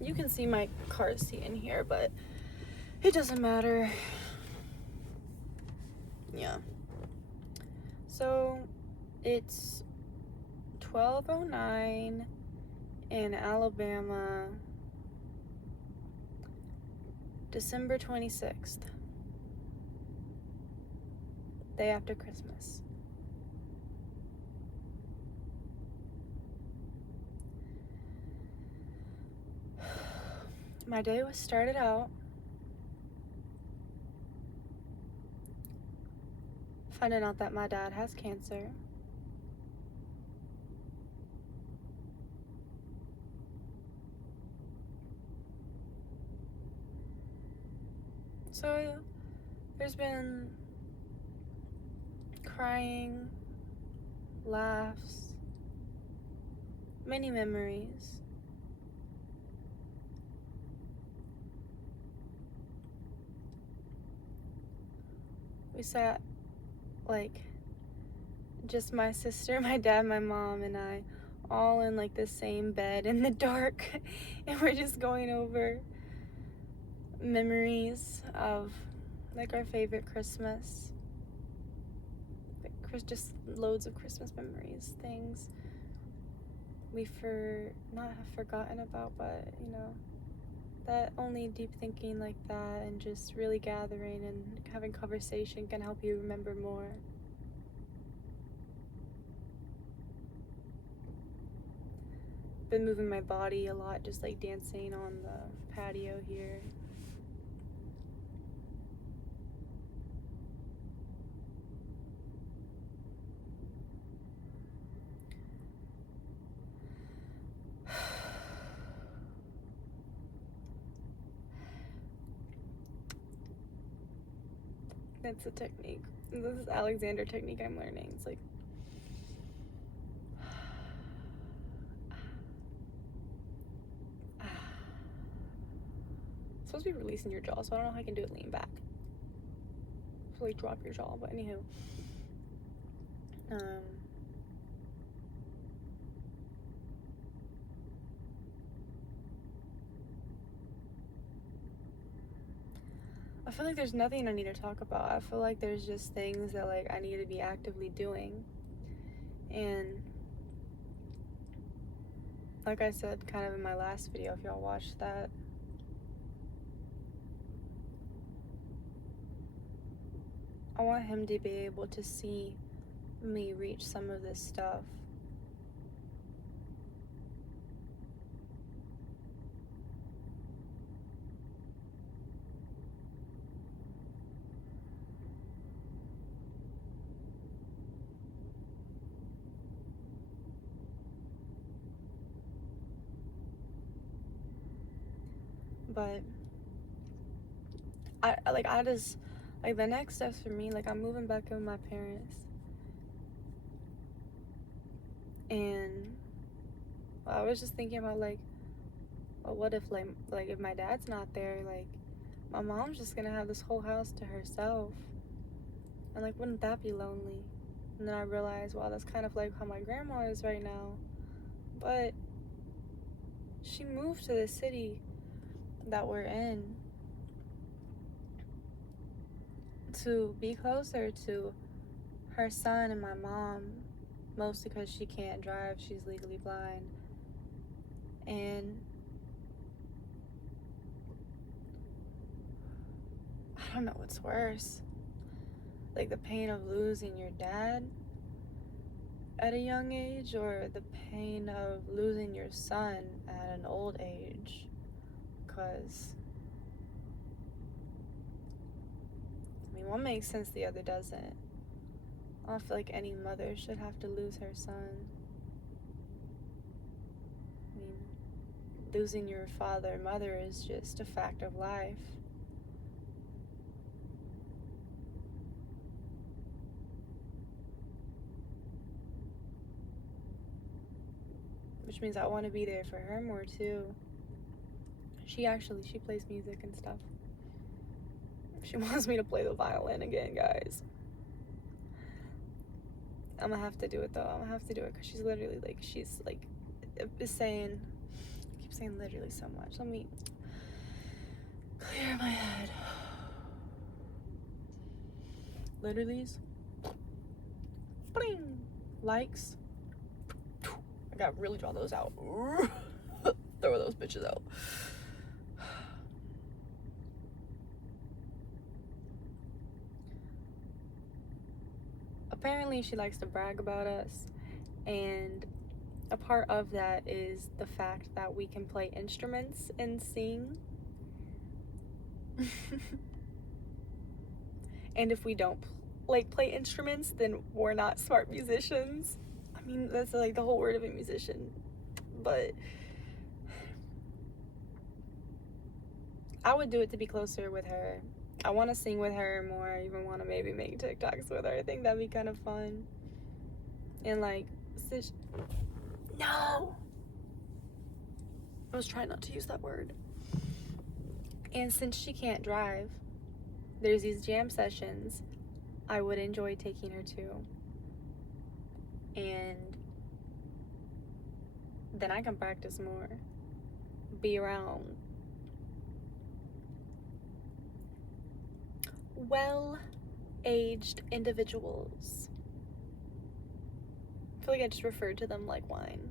You can see my car seat in here, but it doesn't matter. Yeah. So it's 12:09 in Alabama, December 26th, day after Christmas. My day was started out finding out that my dad has cancer. So there's been crying, laughs, many memories. We sat, like, just my sister, my dad, my mom, and I, all in like the same bed in the dark, and we're just going over memories of like our favorite Christmas, like just loads of Christmas memories, things we not have forgotten about, but you know, that only deep thinking like that and just really gathering and having conversation can help you remember more. Been moving my body a lot, just like dancing on the patio here. That's a technique. This is Alexander technique I'm learning. It's like it's supposed to be releasing your jaw, so I don't know how I can do it lean back. So like drop your jaw, but anywho. I feel like there's nothing I need to talk about. I feel like there's just things that like I need to be actively doing. And like I said kind of in my last video, if y'all watched that, I want him to be able to see me reach some of this stuff. But I just like the next steps for me, like I'm moving back in with my parents, and I was just thinking about like, well, what if like if my dad's not there, like my mom's just gonna have this whole house to herself, and like wouldn't that be lonely? And then I realized, wow, that's kind of like how my grandma is right now, but she moved to the city that we're in to be closer to her son and my mom, mostly because she can't drive, she's legally blind. And I don't know what's worse, like the pain of losing your dad at a young age, or the pain of losing your son at an old age. Because I mean, one makes sense, the other doesn't. I don't feel like any mother should have to lose her son. I mean, losing your father or mother is just a fact of life. Which means I want to be there for her more too. She plays music and stuff. She wants me to play the violin again, guys. I'm gonna have to do it though. I'm gonna have to do it because she's literally like, keeps saying literally so much. Let me clear my head. Literallys. Bling. Likes. I gotta really draw those out. Throw those bitches out. Apparently she likes to brag about us, and a part of that is the fact that we can play instruments and sing. And if we don't play instruments, then we're not smart musicians. I mean, that's like the whole word of a musician. But I would do it to be closer with her. I want to sing with her more. I even want to maybe make TikToks with her. I think that'd be kind of fun. And like, no! I was trying not to use that word. And since she can't drive, there's these jam sessions I would enjoy taking her to. And then I can practice more. Be around well-aged individuals. I feel like I just referred to them like wine.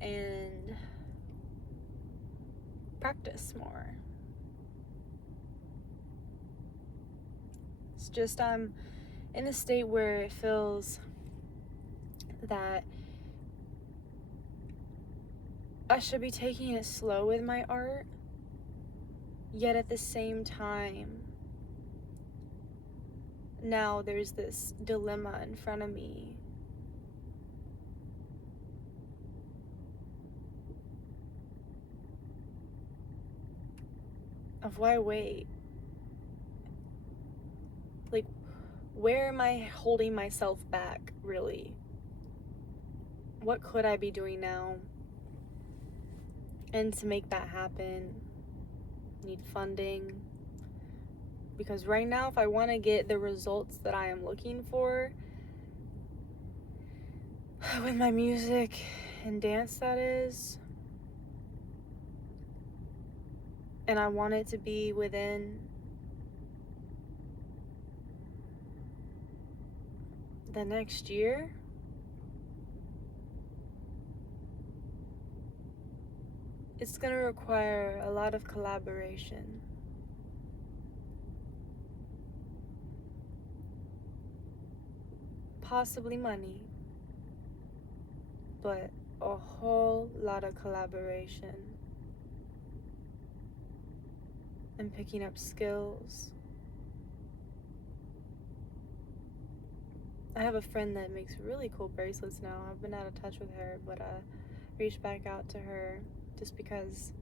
And practice more. It's just I'm in a state where it feels that I should be taking it slow with my art, yet at the same time, now there's this dilemma in front of me. Of why wait? Like, where am I holding myself back, really? What could I be doing now? And to make that happen, need funding. Because right now, if I want to get the results that I am looking for with my music and dance, that is, and I want it to be within the next year, it's gonna require a lot of collaboration. Possibly money, but a whole lot of collaboration and picking up skills. I have a friend that makes really cool bracelets now. I've been out of touch with her, but I reached back out to her just because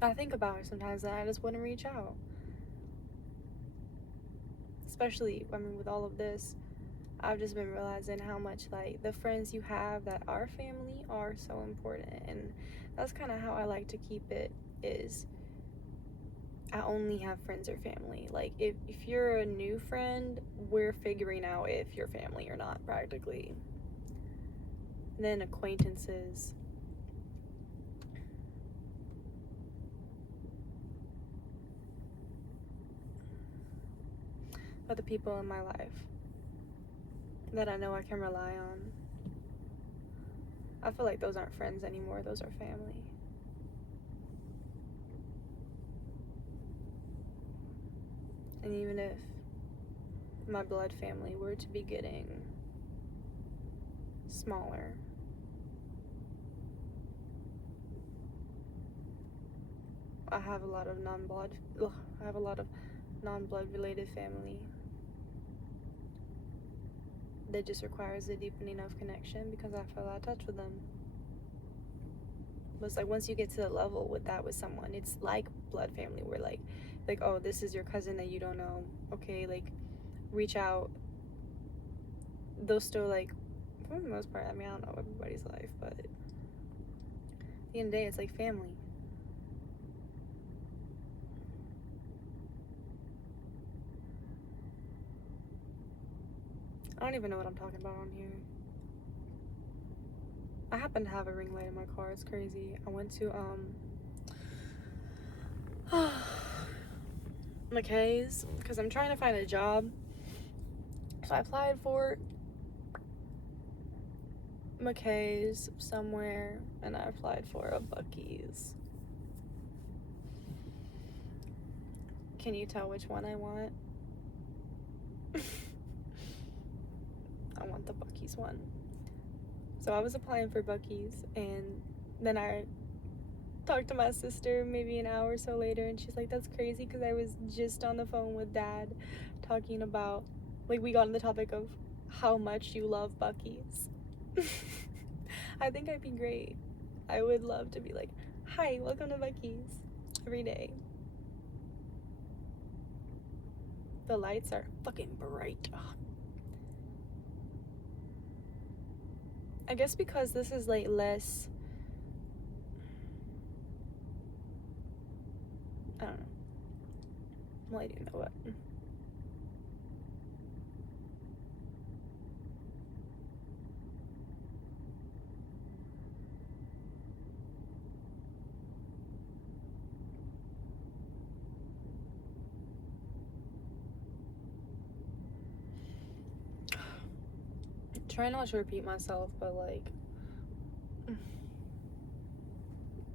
I think about her sometimes and I just want to reach out. Especially, I mean, with all of this, I've just been realizing how much like the friends you have that are family are so important, and that's kind of how I like to keep it, is I only have friends or family. Like if you're a new friend, we're figuring out if you're family or not, practically. And then acquaintances, are the people in my life that I know I can rely on. I feel like those aren't friends anymore, those are family. And even if my blood family were to be getting smaller, I have a lot of non-blood related family that just requires a deepening of connection because I fell out of touch with them. But it's like once you get to the level with someone, it's like blood family where like, oh, this is your cousin that you don't know. Okay, like reach out. They'll still like, for the most part, I mean, I don't know everybody's life, but at the end of the day, it's like family. I don't even know what I'm talking about on here. I happen to have a ring light in my car. It's crazy. I went to McKay's because I'm trying to find a job. So I applied for McKay's somewhere, and I applied for a Buc-ee's. Can you tell which one I want? I want the Buc-ee's one. So I was applying for Buc-ee's, and then I talked to my sister maybe an hour or so later, and she's like, that's crazy because I was just on the phone with Dad talking about, like, we got on the topic of how much you love Buc-ee's. I think I'd be great. I would love to be like, hi, welcome to Buc-ee's every day. The lights are fucking bright. Ugh. I guess because this is like less, I don't know. I'm lighting though up. Try not to repeat myself, but like